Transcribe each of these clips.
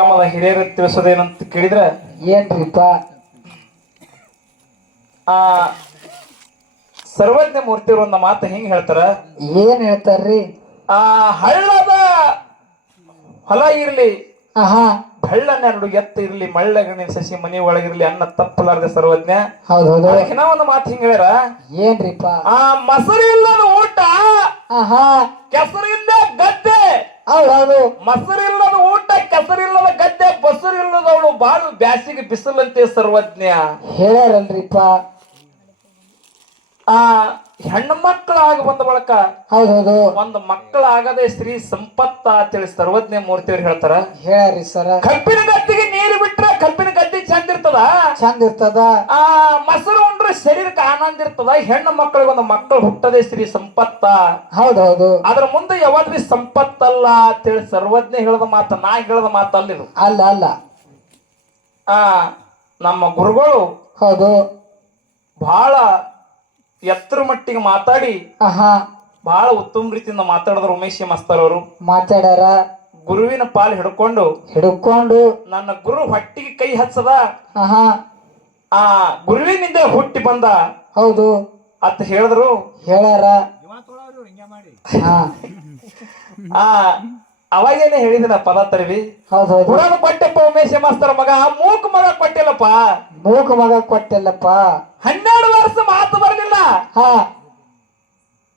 ಗ್ರಾಮದ ಹಿರಿಯರು ತಿಳಿಸೋದೇನಂತ ಕೇಳಿದ್ರೆ ಏನ್ರಿಪ್ಪ? ಆ ಸರ್ವಜ್ಞ ಮೂರ್ತಿಯವರು ಒಂದು ಮಾತು ಹಿಂಗ್ ಹೇಳ್ತಾರ? ಏನ್ ಹೇಳ್ತಾರ್ರಿ? ಆ ಹಳ್ಳದ ಹೊಲ ಇರ್ಲಿ ಆಹಾ. ಹಳ್ಳನ್ನೆರಡು ಎತ್ತ ಇರ್ಲಿ ಮಳ್ಳಗಣಿ ಸಸಿ ಮನಿ ಒಳಗಿರ್ಲಿ ಅನ್ನ ತಪ್ಪಲಾರ್ದೆ ಸರ್ವಜ್ಞ. ಹೌದು ಹೌದು ಒಂದು ಮಾತು ಹಿಂಗ ಹೇಳ್ಯಾರ? ಏನ್ರಿಪ್ಪ? ಆ ಮೊಸರು ಇಲ್ಲದ ಊಟ ಆಹಾ. ಕೆಸರಿಲ್ಲದ ಗದ್ದೆ. ಹೌದ್ ಹೌದು. ಮೊಸರಿಲ್ಲದ ಊಟ ಕೆಸರಿಲ್ಲದ ಗದ್ದೆ ಬಸರಿಲ್ಲದವಳು ಬಾಳು ಬ್ಯಾಸಿಗೆ ಬಿಸಿಲಂತೆ ಸರ್ವಜ್ಞ. ಹೇಳ್ಯಾರಲ್ರಿಪ್ಪ ಆ ಹೆಣ್ಣು ಮಕ್ಕಳಾಗಿ ಬಂದ ಬಳಕ ಹೌದೌದು. ಒಂದ್ ಮಕ್ಕಳಾಗದೆ ಸ್ತ್ರೀ ಸಂಪತ್ತ ಅಂತೇಳಿ ಸರ್ವಜ್ಞ ಮೂರ್ತಿಯವ್ರು ಹೇಳ್ತಾರ. ಹೇಳ್ರಿ ಸರ. ಕಬ್ಬಿನ ಗದ್ದಿಗೆ ನೀರು ಬಿಟ್ರೆ ಕಬ್ಬಿನ ಗದ್ದಿ ಚಂದ ಇರ್ತದ? ಚಂದ ಇರ್ತದ. ಆ ಮೊಸರು ಶರೀರಕ್ಕೆ ಆನಂದ ಇರ್ತದ ಹೆಣ್ಣು ಮಕ್ಕಳಿಗೆ ಒಂದು ಮಕ್ಕಳು ಹುಟ್ಟದೆ ಶ್ರೀ ಸಂಪತ್ತ. ಹೌದೌದು. ಹೌದು ಅದ್ರ ಮುಂದೆ ಯಾವಾಗ್ರಿ ಸಂಪತ್ತಲ್ಲ ಅಂತೇಳಿ ಸರ್ವಜ್ಞ ಹೇಳದ ಮಾತ ನಾ ಹೇಳದ ಮಾತಲ್ಲಿದು ಅಲ್ಲ ಅಲ್ಲ ಆ ನಮ್ಮ ಗುರುಗಳು ಹೌದು. ಬಹಳ ಎತ್ತರ ಮಟ್ಟಿಗೆ ಮಾತಾಡಿ ಆಹಾ. ಬಹಳ ಉತ್ತಮ ರೀತಿಯಿಂದ ಮಾತಾಡಿದ್ರು ಉಮೇಶ್ ಮಸ್ತರ್ ಅವರು. ಮಾತಾಡ್ಯಾರ. ಗುರುವಿನ ಪಾಲ್ ಹಿಡ್ಕೊಂಡು ಹಿಡ್ಕೊಂಡು. ನನ್ನ ಗುರು ಹೊಟ್ಟಿಗೆ ಕೈ ಹಚ್ಚದ. ಆಹಾ. ಆ ಗುರುವಿನಿಂದ ಹುಟ್ಟಿ ಬಂದ ಹೌದು. ಅಂತ ಹೇಳಿದ್ರು? ಹೇಳ್ಯಾರ. ಹಾ. ಆ ಅವಾಗೇನೆ ಹೇಳಿದಿನ ಪದ ತರವಿ? ಹೌದ್ ಗುಡದ ಕೊಟ್ಟೆಪ್ಪ ಉಮೇಶ ಮಾಸ್ತರ ಮಗ ಮೂಕ ಮಗ ಕೊಟ್ಟಿಲ್ಲಪ್ಪ. ಮೂಕ ಮಗ ಕೊಟ್ಟಿಲ್ಲಪ್ಪ. ಹನ್ನೆರಡು ವರ್ಷ ಮಾತು ಬರಲಿಲ್ಲ. ಹಾ.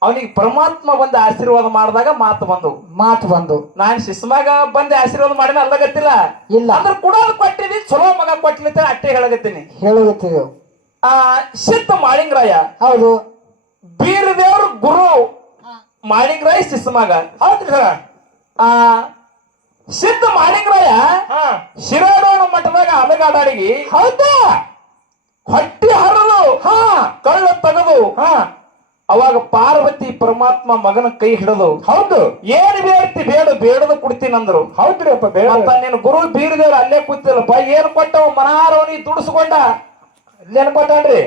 ಅವನಿಗೆ ಪರಮಾತ್ಮ ಬಂದು ಆಶೀರ್ವಾದ ಮಾಡಿದಾಗ ಮಾತು ಬಂದು. ಮಾತು ಬಂದು. ನಾನು ಶಿಸ್ಮಾಗ ಬಂದು ಆಶೀರ್ವಾದ ಮಾಡಿನ ಅಲ್ಲ ಗೊತ್ತಿಲ್ಲ? ಇಲ್ಲ. ಅಂದ್ರೆ ಕೂಡ ಕೊಟ್ಟಿನಿ ಚಲೋ ಮಗ ಕೊಟ್ಟಿಲ್ಲ ಅಟ್ಟೆ ಹೇಳಗತ್ತೀನಿ ಹೇಳಗತ್ತೀವಿ ಆ ಸಿದ್ಧ ಮಾಳಿಂಗರಾಯ. ಹೌದು. ಬೀರದೇವ್ರ ಗುರು ಮಾಳಿಂಗರಾಯ ಶಿಸ್ಮಾಗ ಹೌದ್ರಿ ಸರ? ಆ ಸಿದ್ಧ ಮಾಳಿಂಗರಾಯ ಶಿರೋಡೋಣ ಮಠದಾಗ ಅಲಗಾಡಾಡಿಗಿ ಹೌದಾ? ಹೊಟ್ಟಿ ಹರಿದು ಹಾ. ಕಳ್ಳ ತಗದು ಹಾ. ಅವಾಗ ಪಾರ್ವತಿ ಪರಮಾತ್ಮ ಮಗನ ಕೈ ಹಿಡಿದು ಹೌದು. ಏನ್ ಬೇಡ್ತಿ ಬೇಡ ಬೇಡದ ಕುಡ್ತೀನಿ ಅಂದ್ರು ಹೌದ್ರಿಪ್ಪ ಬೇಡ. ಮತ್ತ ನೀನು ಗುರು ಬೀರದೇವ್ರ ಅಲ್ಲೇ ಕೂತಿಲ್ಲಪ್ಪ ಏನ್ ಕೊಟ್ಟವ ಮನಾರವನಿ ತುಡಿಸ್ಕೊಂಡ ಅಲ್ಲೇನ್ ಕೊಟ್ಟಾನ್ರಿ?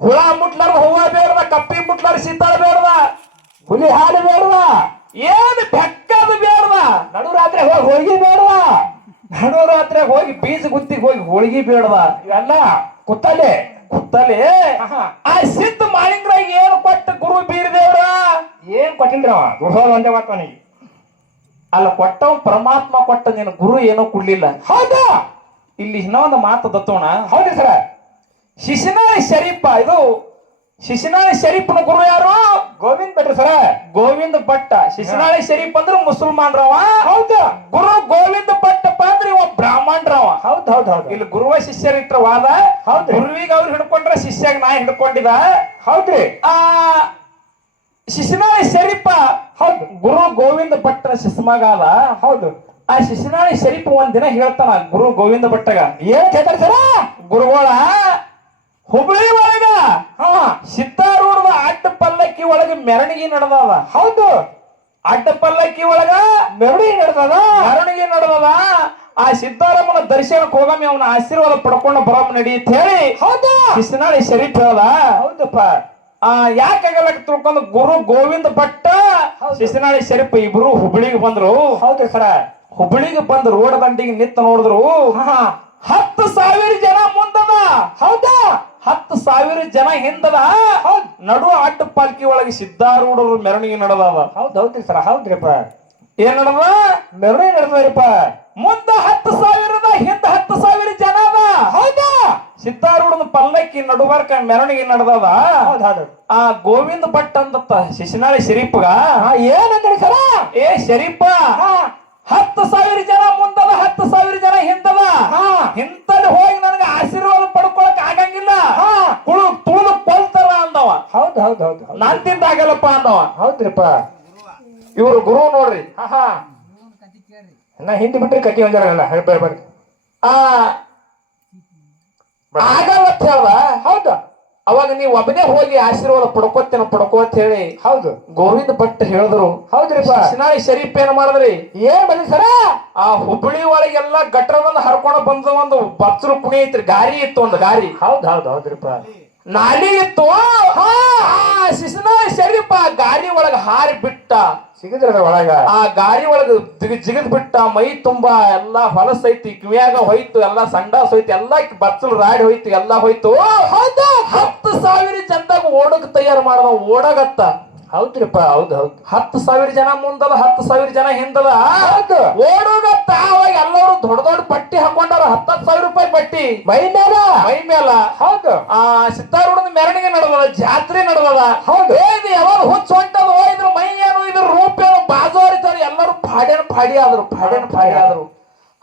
ಹುಳ ಮುಟ್ಲಾರ ಹೂವ ಬೇಡದ ಕಪ್ಪಿ ಮುಟ್ಲಾರ ಸೀತಾಳ ಬೇಡದ. ಹುಲಿ ಹಾಲು ಬೇಡದ. ಏನ್ ಬೆಕ್ಕದ ಬೇಡದ. ನಡು ರಾತ್ರಿ ಹೋಗಿ ಹೋಳಿಗೆ ಬೇಡದ. ನಡು ರಾತ್ರಿ ಹೋಗಿ ಬೀಜ ಗುತ್ತಿಗೆ ಹೋಗಿ ಹೋಳಿಗೆ ಬೇಡದ. ಇವೆಲ್ಲ ಕುತ್ತಲೆ ಕುತ್ತಲೆ ಆ ಸಿದ್ಧ ಮಾಳಿಂಗ್ರಾಗ ಏನು ಕೊಟ್ಟ ಗುರು ಬೀರದೇವ್ರ? ಏನ್ ಕೊಟ್ಟಿಲ್ರಿ ಅವ? ಒಂದೇ ಮಾತು ಅವನಿಗೆ ಅಲ್ಲ ಕೊಟ್ಟವ್ ಪರಮಾತ್ಮ ಕೊಟ್ಟ ನಿನ್ ಗುರು ಏನೋ ಕೊಡ್ಲಿಲ್ಲ. ಹೌದಾ? ಇಲ್ಲಿ ಇನ್ನೊಂದು ಮಾತು ದತ್ತೋಣ. ಹೌದ್ರಿ ಸರ. ಶಿಶುನ ಶರೀಫ ಇದು ಶಿಶಿನಾಳಿ ಶರೀಫ್ನ ಗುರು ಯಾರು? ಗೋವಿಂದ್ ಭಟ್ರು ಸರ. ಗೋವಿಂದ ಭಟ್ಟ. ಶಿಶಿನಾಳಿ ಶರೀಫ್ ಅಂದ್ರೆ ಮುಸಲ್ಮಾನ್ರವ? ಹೌದು. ಗುರು ಗೋವಿಂದ ಭಟ್ಟಪ್ಪ ಅಂದ್ರೆ ಇವ ಬ್ರಾಹ್ಮಣರವ. ಹೌದ್ ಹೌದ್ ಹೌದು. ಇಲ್ಲಿ ಗುರುವ ಶಿಷ್ಯರಿಟ್ರ ವಾದ. ಹೌದ್. ಗುರುವಿಗೆ ಅವ್ರು ಹಿಡ್ಕೊಂಡ್ರ ಶಿಷ್ಯಾಗ ನಾ ಹಿಡ್ಕೊಂಡಿದ. ಹೌದ್ರಿ ಆ ಶಿಶಿನಾಳಿ ಶರೀಫ ಹೌದು. ಗುರು ಗೋವಿಂದ ಭಟ್ಟನ ಶಿಸ್ಮಗ ಅದ ಹೌದು. ಆ ಶಿಶಿನಾಳಿ ಶರೀಫ್ ಒಂದ್ ದಿನ ಹೇಳ್ತಾನ ಗುರು ಗೋವಿಂದ ಭಟ್ಟಗ. ಏನ್ ಕೇಳ್ತಾರೆ ಸರ? ಗುರುಗಳ ಹುಬ್ಳಿ ಒಳಗ? ಹಾ. ಸಿದ್ದಾರೂಢದ ಅಡ್ಡ ಪಲ್ಲಕ್ಕಿ ಒಳಗ ಮೆರವಣಿಗೆ ನಡೆದದ. ಹೌದು. ಅಡ್ಡ ಪಲ್ಲಕ್ಕಿ ಒಳಗ ಮೆರವಣಿಗೆ ನಡೆದದ? ಮೆರವಣಿಗೆ ನಡೆದದ. ಆ ಸಿದ್ದಾರಾಮನ ದರ್ಶನಕ್ಕೆ ಹೋಗಮ್ಮಿ ಅವನ ಆಶೀರ್ವಾದ ಪಡ್ಕೊಂಡು ಬರಮ್ಮ ನಡೀತ ಹೇಳಿ ಹೌದು. ಶಿಸ್ನಾಳಿ ಶರೀಫ್ ಹೇಳ್ದ. ಹೌದಪ್ಪ. ಆ ಯಾಕಾಗಲ್ಲ ತಿಳ್ಕೊಂಡು ಗುರು ಗೋವಿಂದ ಭಟ್ಟ ಶಿಸನಾಳಿ ಶರೀಫ್ ಇಬ್ರು ಹುಬ್ಳಿಗೆ ಬಂದ್ರು. ಹೌದು ಸರ. ಹುಬ್ಳಿಗೆ ಬಂದ್ ರೋಡ್ ದಂಡಿಗೆ ನಿಂತ ನೋಡಿದ್ರು. ಹತ್ತು ಸಾವಿರ ಜನ ಮುಂದದ. ಹೌದಾ. ಹತ್ತು ಸಾವಿರ ಜನ ಹಿಂದದ ಹೌದ್ ನಡು ಅಡ್ಡ ಪಾಲ್ಕಿ ಒಳಗೆ ಸಿದ್ಧಾರೂಢರ ಮೆರವಣಿಗೆ ನಡೆದವ. ಹೌದ್ ಹೌದ್ರಿ ಸರ್ ಹೌದ್ರಿಪ್ಪ. ಏನ್ ನಡೆದ ಮೆರವಣಿಗೆ ನಡೆದರಿಪ್ಪ ಮುಂದ ಹತ್ತು ಸಾವಿರದ ಹಿಂದ ಹತ್ತು ಸಾವಿರ ಜನ ಅದ. ಹೌದಾ? ಸಿದ್ಧಾರೂಢನ ಪಲ್ಲಕ್ಕಿ ನಡುವರ್ಕ ಮೆರವಣಿಗೆ ನಡೆದದ. ಹೌದ್ ಹೌದು. ಆ ಗೋವಿಂದ ಭಟ್ ಅಂದತ್ತ ಶಿಶಿನಾಳಿ ಶರೀಫ್ಗ. ಏನಂದ್ರಿ ಸರ? ಏ ಶರೀಫ ಹಾ. ಹತ್ತು ಸಾವಿರ ಜನ ಮುಂದದ ಹತ್ತು ಸಾವಿರ ಜನ ಹಿಂದದ. ಹಾ. ಇಂತಲ್ಲಿ ಹೋಗಿ ನನಗೆ ಆಶೀರ್ವಾದ ಪಡ್ಕೊಳಕ್ ಆಗಂಗಿಲ್ಲ. ಹಾ. ಕುಳು ತುಳು ಕೊಲ್ತಾರ ಅಂದವ. ಹೌದ್ ಹೌದ್ ಹೌದ್ ನಾನ್ ನಾನ್ ತಿಂದಾಗಲ್ಲಪ್ಪ ಅಂದವ. ಹೌದ್ರಿಪ್ಪ. ಇವರು ಗುರು ನೋಡ್ರಿ. ಹಾ ಹಾ. ನಾ ಹಿಂದಿ ಬಿಟ್ರಿ ಕಟ್ಟಿ ಒಂಜಾರಲ್ಲ ಹೇಳ್ಬೇಡ ಬರ್ರಿ ಆ ಆಗಲ್ಲ ಅಂತ ಹೇಳ್ದ. ಹೌದು. ಅವಾಗ ನೀವು ಒಬ್ಬನೇ ಹೋಗಿ ಆಶೀರ್ವಾದ ಪಡ್ಕೋತೇನ ಪಡ್ಕೋ ಅಂತ ಹೇಳಿ ಹೌದು. ಗೋವಿಂದ ಭಟ್ ಹೇಳಿದ್ರು. ಹೌದ್ರಿಪ್ಪ. ಸಿನಾಯಿ ಶರೀಫ್ ಏನ್ ಮಾಡಿದ್ರಿ? ಏನ್ ಬಂದ್ರಿ ಸರ? ಆ ಹುಬ್ಬಳ್ಳಿ ಒಳಗೆಲ್ಲ ಗಟ್ಟರದನ್ನ ಹರ್ಕೊಂಡ ಬಂದ ಒಂದು ಬಚ್ಚರು ಪುಣಿ ಐತ್ರಿ. ಗಾರಿ ಇತ್ತು ಒಂದು ಗಾರಿ. ಹೌದ್ ಹೌದ್ ಹೌದ್ರಿಪ್ಪ. ನಾಲಿ ಇತ್ತು. ಆ ಶಿಶುನಾಳಿ ಶರೀಫ ಗಾರಿ ಒಳಗ ಹಾರಿ ಬಿಟ್ಟ ಸಿಗಿದ್ರ ಒಳಗ. ಆ ಗಾಡಿ ಒಳಗ ಜಿಗ ಜಿಗದ್ ಬಿಟ್ಟ ಮೈ ತುಂಬಾ ಎಲ್ಲಾ ಹೊಲಸೈತಿ ಕಿವಿಯಾಗ ಹೋಯ್ತು ಎಲ್ಲಾ ಸಂಡಾಸ್ ಹೋಯ್ತು ಎಲ್ಲಾ ಬಚ್ಚಲ್ ರಾಡಿ ಹೋಯ್ತು ಎಲ್ಲಾ ಹೋಯ್ತು. ಹತ್ತು ಸಾವಿರ ಜನದಾಗ ಓಡಕ್ ತಯಾರು ಮಾಡುವ ಓಡಗತ್ತ. ಹೌದ್ರಿಪ್ಪ ಹೌದ್ ಹೌದು. ಹತ್ತು ಸಾವಿರ ಜನ ಮುಂದದ ಹತ್ತು ಸಾವಿರ ಜನ ಹಿಂದದ. ಹೌದು. ಓಡೋಗತ್ತ ಅವಾಗ ಎಲ್ಲರೂ ದೊಡ್ಡ ದೊಡ್ಡ ಪಟ್ಟಿ ಹಾಕೊಂಡಾರ ಹತ್ತತ್ತು ಸಾವಿರ ರೂಪಾಯಿ ಪಟ್ಟಿ. ಮೈ ಮೇಲ. ಮೈ ಮೇಲ. ಹೌದು. ಆ ಸಿದ್ದಾರೂಢನ ಮೆರವಣಿಗೆ ನಡೆದದ ಜಾತ್ರೆ ನಡೆದದ. ಹೌದು. ಏನು ಇದು ಯಾವಾಗ ಹುಚ್ಚ ಹೊಂಟದ ಓ, ಇದ್ರ ಮೈ ಏನು ಇದ್ರ ರೂಪ ಏನು ಬಾಜು ಹರಿತಾರೆ ಎಲ್ಲರೂ ಪಾಡ್ಯನ ಪಾಡಿ ಆದ್ರು ಪಾಡ್ಯನ ಪಾಡಿ ಆದ್ರು.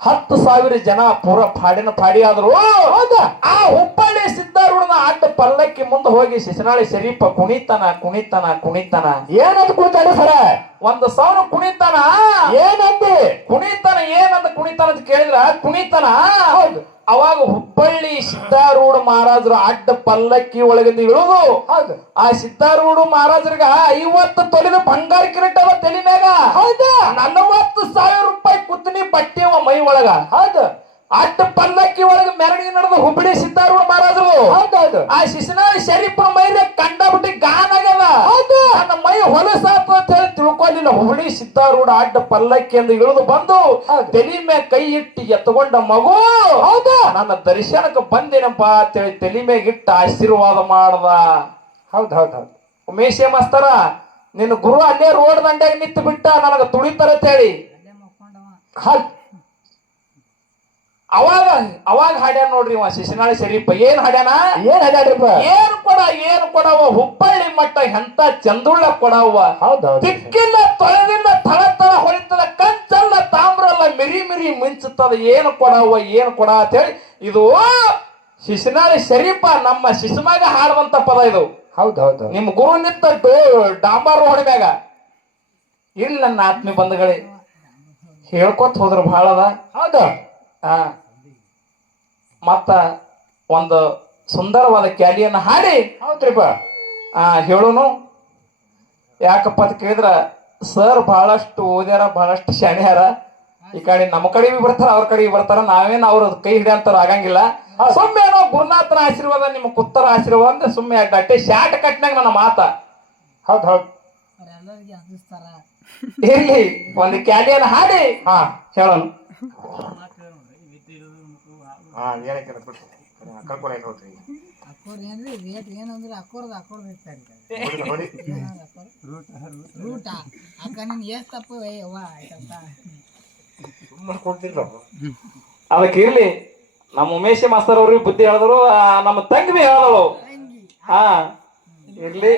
ಹತ್ತು ಸಾವಿರ ಜನ ಪೂರ ಪಾಡಿನ ಪಾಡಿ ಆದ್ರು. ಹೌದಾ? ಆ ಹುಬ್ಬಳ್ಳಿ ಸಿದ್ಧಾರೂಢನ ಅಡ್ಡ ಪಲ್ಲಕ್ಕಿ ಮುಂದೆ ಹೋಗಿ ಶಿಶನಾಳಿ ಶರೀಪ ಕುಣಿತನ ಕುಣಿತನ ಕುಣಿತನ. ಏನಂತ ಕುಣಿತಾನೆ ಸರ? ಒಂದು ಸಾವಿರ ಕುಣಿತಾನ. ಏನಂದಿ ಕುಣಿತನ ಏನಂತ ಕುಣಿತಾನ ಅಂತ ಕೇಳಿದ್ರ? ಕುಣಿತನ. ಹೌದು. ಅವಾಗ ಹುಬ್ಬಳ್ಳಿ ಸಿದ್ಧಾರೂಢ ಮಹಾರಾಜರು ಅಡ್ಡ ಪಲ್ಲಕ್ಕಿ ಒಳಗಿಂದ ಇಳಿದು ಹೌದು. ಆ ಸಿದ್ಧಾರೂಢ ಮಹಾರಾಜರಿಗ ಐವತ್ತು ತೊಲಿದ ಬಂಗಾರ ಕಿರೀಟ ತಲೆ ಮ್ಯಾಗ ಹೌದಾ? ನಲವತ್ತು ಸಾವಿರ ಕುತ್ತನಿ ಪಟ್ಟಿ ಅವ ಮೈ ಒಳಗ. ಹೌದು. ಅಡ್ಡ ಪಲ್ಲಕ್ಕಿ ಒಳಗ ಮೆರವಣಿಗೆ ನಡೆದ ಹುಬ್ಬಳ್ಳಿ ಸಿದ್ದಾರೂಢ ಮಹಾರಾಜರು. ಹೌದೌದು ಆ ಶಿಶನಾಳಿ ಶರೀಫನ ಮೈದ ಕಂಡಬಿಟ್ಟು ಗಾನ್ ಆಗ್ಯದ. ಹೌದು. ನನ್ನ ಮೈ ಹೊಲಸಾತು ಅಂತ ಹೇಳಿ ತಿಳ್ಕೊಳ್ಳಿಲ್ಲ ಹುಬ್ಬಳ್ಳಿ ಸಿದ್ದಾರೂಢ ಅಡ್ಡ ಪಲ್ಲಕ್ಕಿ ಎಂದು ಇಳಿದು ಬಂದು ತೆಲಿ ತಲೆ ಮ್ಯಾಗ ಕೈ ಇಟ್ಟು ಎತ್ತಗೊಂಡ ಮಗು. ಹೌದು. ನನ್ನ ದರ್ಶನಕ್ಕೆ ಬಂದೇನಪ್ಪ ಅಂತೇಳಿ ತಲೆ ಮ್ಯಾಗ ಇಟ್ಟ ಆಶೀರ್ವಾದ ಮಾಡ್ದ. ಹೌದ್ ಹೌದ್ ಹೌದ್. ಉಮೇಶ ಮಾಸ್ತರ ನಿನ್ನ ಗುರು ಅಲ್ಲೇ ರೋಡ್ ದಂಡೆಗೆ ನಿಂತು ಬಿಟ್ಟ ನನಗ ತುಳಿತಾರ ಅಂತ ಹೇಳಿ. ಹೌದ್. ಅವಾಗ ಅವಾಗ ಹಾಡ್ಯಾನ ನೋಡ್ರಿ ಇವ ಶಿಶನಾಳಿ ಶರೀಫ. ಏನ್ ಹಾಡ್ಯಾನ? ಏನ್ ಹಾಡ್ಯಾಡ್ರಿಪ್ಪ ಏನ್ ಕೊಡ ಏನ್ ಕೊಡವ ಹುಬ್ಬಳ್ಳಿ ಮಟ್ಟ ಎಂತ ಚಂದುಳ್ಳ ಕೊಡವ ತಿಕ್ಕಿಲ್ಲ ತೊಳೆದಿಲ್ಲ ತಳ ತಳ ಹೊಳಿತದ ಕಂಚಲ್ಲ ತಾಮ್ರಲ್ಲ ಮಿರಿ ಮಿರಿ ಮಿಂಚುತ್ತದ. ಏನು ಕೊಡವ ಏನು ಕೊಡ ಅಂತ ಹೇಳಿ ಇದು ಶಿಶುನಾಳಿ ಶರೀಫ ನಮ್ಮ ಶಿಶುಮಾಗ ಹಾಡುವಂತ ಪದ ಇದು. ಹೌದೌದು. ಹೌದ್ ಹೌದ್ ನಿಮ್ ಗುರು ನಿಂತ ಡಾಂಬಾರ್ ಮ್ಯಾಗ. ಇಲ್ಲ ನನ್ನ ಆತ್ಮೀಯ ಬಂಧುಗಳೇ. ಹೇಳ್ಕೊತ ಹೋದ್ರ ಭಾಳ ಅದ. ಹೌದು. ಆ ಮತ್ತ ಒಂದು ಸುಂದರವಾದ ಕ್ಯಾಲಿಯನ್ನ ಹಾಡಿ. ಹೌದ್ರಿಪ್ಪ. ಆ ಹೇಳೋನು. ಯಾಕಪ್ಪ ಅಂತ ಕೇಳಿದ್ರ ಸರ್ ಬಹಳಷ್ಟು ಓದ್ಯಾರ ಬಹಳಷ್ಟು ಶಾಣ್ಯಾರ. ಈ ಕಡೆ ನಮ್ಮ ಕಡೆ ಬರ್ತಾರ ಅವ್ರ ಕಡೆ ಬರ್ತಾರ. ನಾವೇನು ಅವ್ರ ಕೈ ಹಿಡಿಯಂತಾರ ಆಗಂಗಿಲ್ಲ. ಸುಮ್ಮನೆ ಏನೋ ಗುರುನಾಥನ ಆಶೀರ್ವಾದ ನಿಮ್ಮ ಕುತ್ತರ ಆಶೀರ್ವಾದ ಅಂದ್ರೆ ಸುಮ್ಮನೆ ಅಡ್ಡಾಟೆ ಶಾಟ್ ಕಟ್ನಾಗ ನನ್ನ ಮಾತ. ಹೌದ್ ಹೌದ್. ಇರ್ಲಿ ಒಂದು ಕ್ಯಾಲಿಯನ್ನ ಹಾಡಿ. ಹಾ ಹೇಳೋನು ಹಾ ಅಕ್ಕೋರ್ ಏನ್ರಿ ರೇಟ್ ಏನಂದ್ರೆ ಅಕ್ಕೋರ್ದ ಅಕ್ಕೋರ್ದ ಇರ್ತಾರೆ ನೋಡಿ ರೂಟ ಅಕ್ಕ ನಿನ್ ಎಷ್ಟ್ ತಪ್ಪು ಏ ಅವ್ವ ಆಯ್ತಂತ ಕೊಡ್ತಿಲ್ಲ ಅದಕ್ಕೆ ಇರ್ಲಿ ನಮ್ಮ ಉಮೇಶ್ ಮಾಸ್ತರ್ ಅವ್ರಿಗೆ ಬುದ್ಧಿ ಹೇಳಿದ್ರು ನಮ್ಮ ತಂಗಿ ಹೇಳಿದಳು. ಹಾ ಇರ್ಲಿ.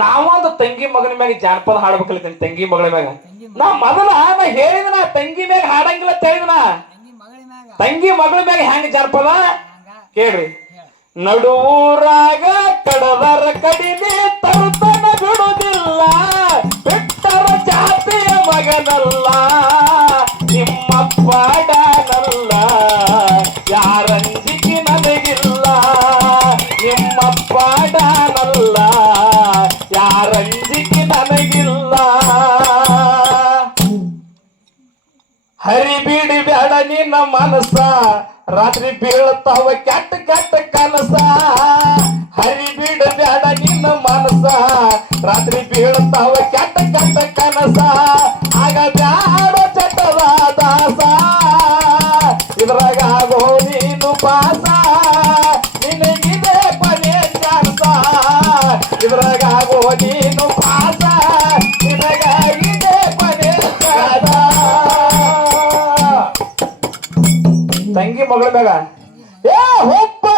ನಾವೊಂದು ತಂಗಿ ಮಗನ ಮ್ಯಾಗ ಜಾನಪದ ಹಾಡ್ಬೇಕಲ್ಲ ತಂಗಿ ಮಗಳ ಮ್ಯಾಗ. ನಾ ಮೊದಲ ನಾ ಹೇಳಿದ್ನ ತಂಗಿ ಮ್ಯಾಗ ಹಾಡಂಗಿಲ್ಲ ಅಂತ ಹೇಳಿದ ತಂಗಿ ಮಗಳ ಮ್ಯಾಗ. ತಂಗಿ ಮಗಳ ಮ್ಯಾಗ ಹೆಂಗ್ ಜಾನಪದ? ಕೇಳ್ರಿ. ನಡುವೂರಾಗ ಕಡದರ ಕಡಿಮೆ ತರುತನ ಯಾರಂಜಿಕೆ ನನಗಿಲ್ಲ ಹರಿಬಿಡಿ ಬೇಡ ನಿನ್ನ ಮನಸ ರಾತ್ರಿ ಬೀಳ್ತಾವ ಕೆಟ್ಟ ಕೆಟ್ಟ ಕನಸ. ಹರಿಬಿಡ ಬೇಡ ನಿನ್ನ ಮನಸ ರಾತ್ರಿ ಬೀಳ್ತಾವ ಕೆಟ್ಟ ಕೆಟ್ಟ ಕನಸ. ಆಗ ಬ್ಯಾಡ ತಂಗಿ ಮಗಳ ಮ್ಯಾಗ. ಏ ಹುಬ್ಬಳ್ಳಿ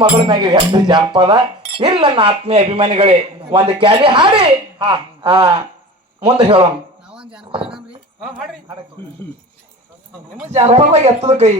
ಮಗಳ ಮ್ಯಾಗ ಎಷ್ಟು ಜಾನಪದ ಇಲ್ಲ ನನ್ನ ಆತ್ಮೀಯ ಅಭಿಮಾನಿಗಳೇ ಒಂದು ಕ್ಯಾಲಿ ಹಾಡಿ. ಹಾ. ಮುಂದೆ ಹೇಳೋಣ. ಜನಪದ ನಿಮ್ಮ ಜಾನಪದಾಗ ಎತ್ತದ ಕೈ.